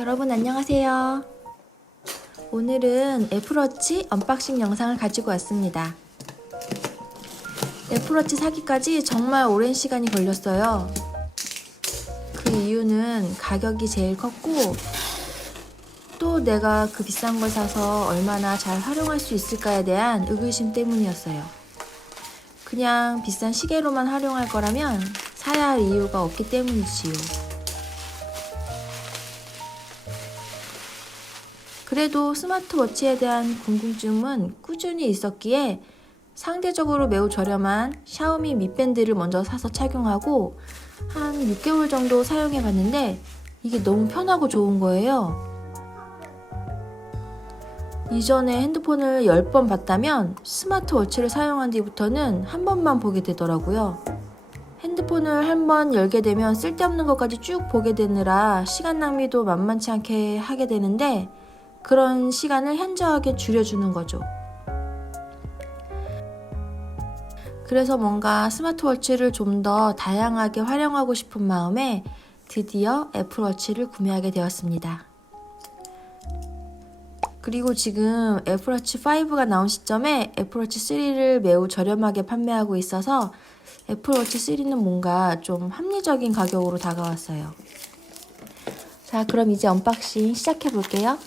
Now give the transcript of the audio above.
여러분 안녕하세요. 오늘은 애플워치 언박싱 영상을 가지고 왔습니다. 애플워치 사기까지 정말 오랜 시간이 걸렸어요. 그 이유는 가격이 제일 컸고 또 내가 그 비싼 걸 사서 얼마나 잘 활용할 수 있을까에 대한 의구심 때문이었어요. 그냥 비싼 시계로만 활용할 거라면 사야 할 이유가 없기 때문이지요. 그래도 스마트워치에 대한 궁금증은 꾸준히 있었기에 상대적으로 매우 저렴한 샤오미 미밴드를 먼저 사서 착용하고 한 6개월 정도 사용해 봤는데 이게 너무 편하고 좋은 거예요. 이전에 핸드폰을 10번 봤다면 스마트워치를 사용한 뒤부터는 한 번만 보게 되더라고요. 핸드폰을 한 번 열게 되면 쓸데없는 것까지 쭉 보게 되느라 시간 낭비도 만만치 않게 하게 되는데 그런 시간을 현저하게 줄여주는 거죠. 그래서 뭔가 스마트워치를 좀 더 다양하게 활용하고 싶은 마음에 드디어 애플워치를 구매하게 되었습니다. 그리고 지금 애플워치 5가 나온 시점에 애플워치 3를 매우 저렴하게 판매하고 있어서 애플워치 3는 뭔가 좀 합리적인 가격으로 다가왔어요. 자, 그럼 이제 언박싱 시작해 볼게요.